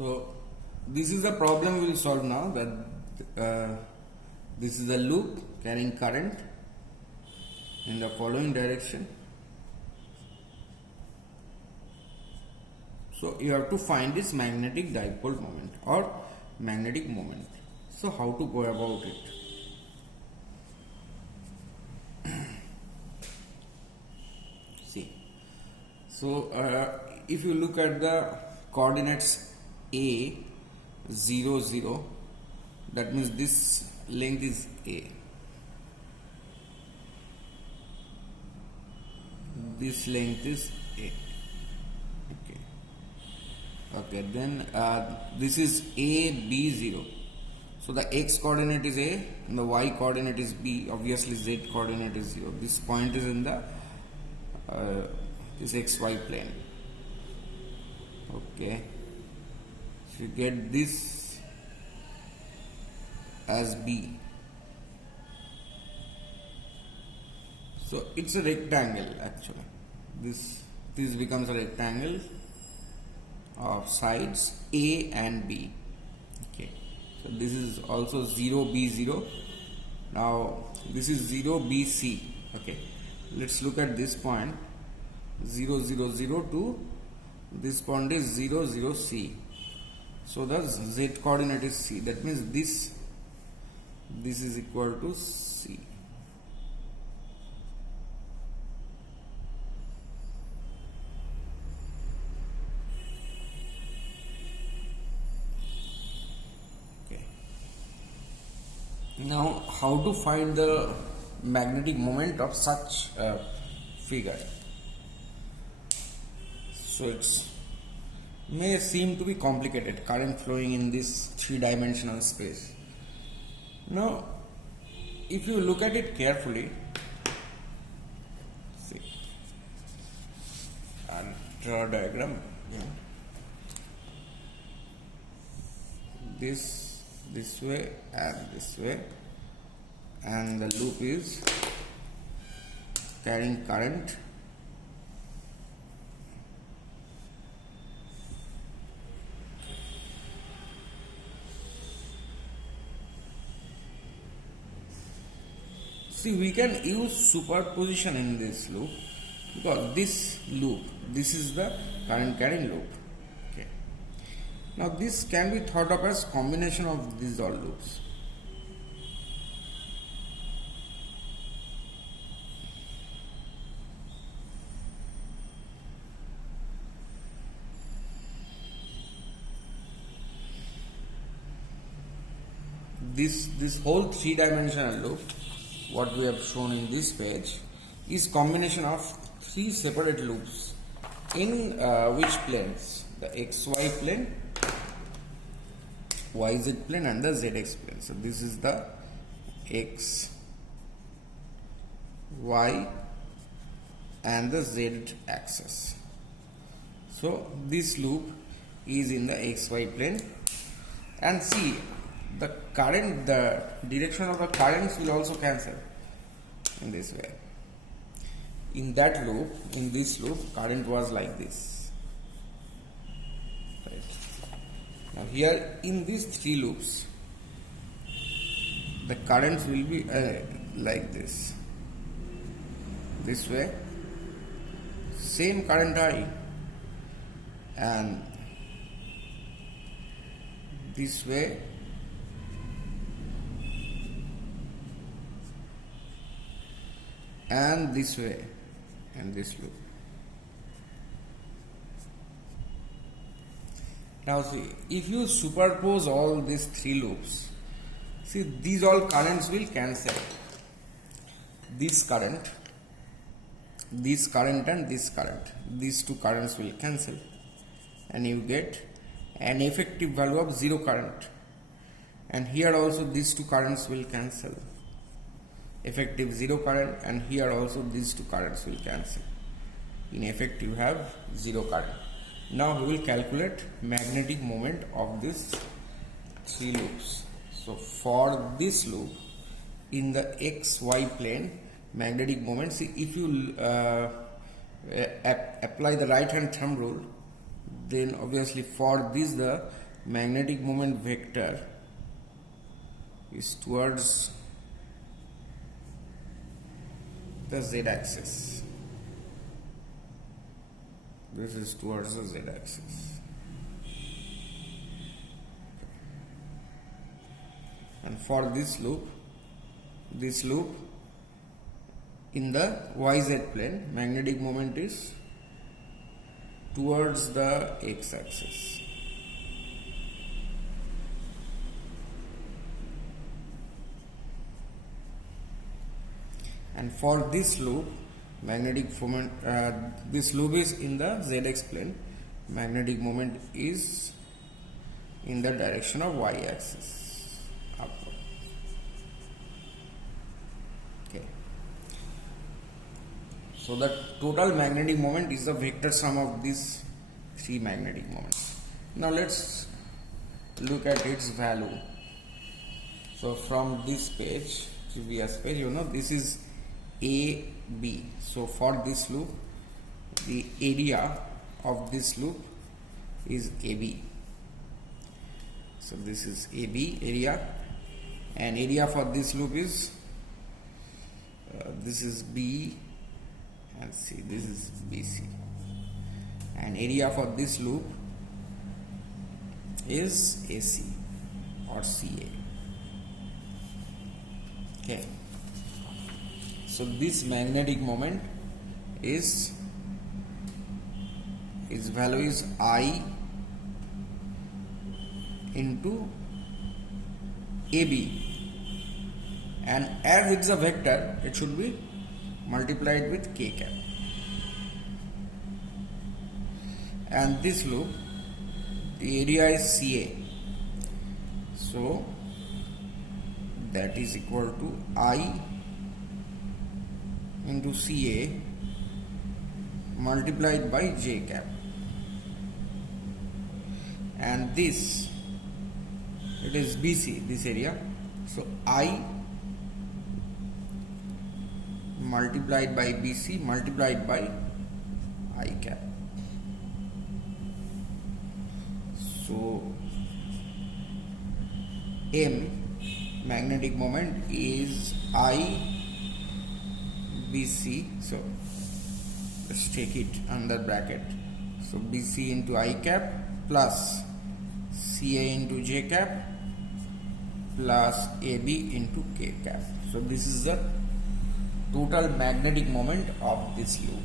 So this is the problem we will solve now. That this is a loop carrying current in the following direction. So you have to find this magnetic dipole moment or magnetic moment. So how to go about it? See, so if you look at the coordinates A 0 0, that means this length is A, this length is A. Okay, then this is A B 0. So the x coordinate is A and the y coordinate is B. Obviously z coordinate is 0. This point is in the this xy plane. Okay, so you get this as B. So it's a rectangle actually. This becomes a rectangle of sides A and B. Okay, so this is also 0 B 0. Now this is 0 B C. Okay, let's look at this point 0 0 0 to this point is 0 0 C. So the z coordinate is C. That means this is equal to C. Now, how to find the magnetic moment of such a figure? So it may seem to be complicated, current flowing in this three-dimensional space. Now, if you look at it carefully, see, I'll draw a diagram. This way and this way, and the loop is carrying current. See, we can use superposition in this loop because this is the current carrying loop. Now this can be thought of as combination of these all loops. This whole three-dimensional loop, what we have shown in this page, is combination of three separate loops in which planes? The xy plane, yz plane and the zx plane. So this is the x, y and the z axis. So this loop is in the xy plane, and see the current, the direction of the currents will also cancel in this way. In that loop, in this loop, current was like this. Now here in these three loops, the currents will be like this way, same current I, and this way, and this way, and this loop. Now see, if you superpose all these three loops, see these all currents will cancel. This current and this current, these two currents will cancel, and you get an effective value of zero current. And here also these two currents will cancel, effective zero current, and here also these two currents will cancel. In effect you have zero current. Now we will calculate magnetic moment of these three loops. So for this loop in the xy plane, magnetic moment, see if you apply the right hand thumb rule, then obviously for this the magnetic moment vector is towards the z-axis. This is towards the z-axis. And for this loop in the yz plane, magnetic moment is towards the x-axis. And for this loop, magnetic moment, this loop is in the zx plane, magnetic moment is in the direction of y-axis, upward. Okay. So the total magnetic moment is the vector sum of these three magnetic moments. Now let's look at its value. So from this page, previous page, you know, this is AB. So for this loop, the area of this loop is AB. So this is AB area, and area for this loop is this is B and C. This is BC, and area for this loop is AC or CA. Okay. So this magnetic moment is, its value is I into AB, and as it's a vector, it should be multiplied with k cap. And this loop, the area is CA, so that is equal to I into CA multiplied by j cap, and this, it is BC, this area, so I multiplied by BC multiplied by I cap. So M, magnetic moment, is I BC, so let's take it under bracket. So BC into I cap plus CA into j cap plus AB into k cap. So this is the total magnetic moment of this loop.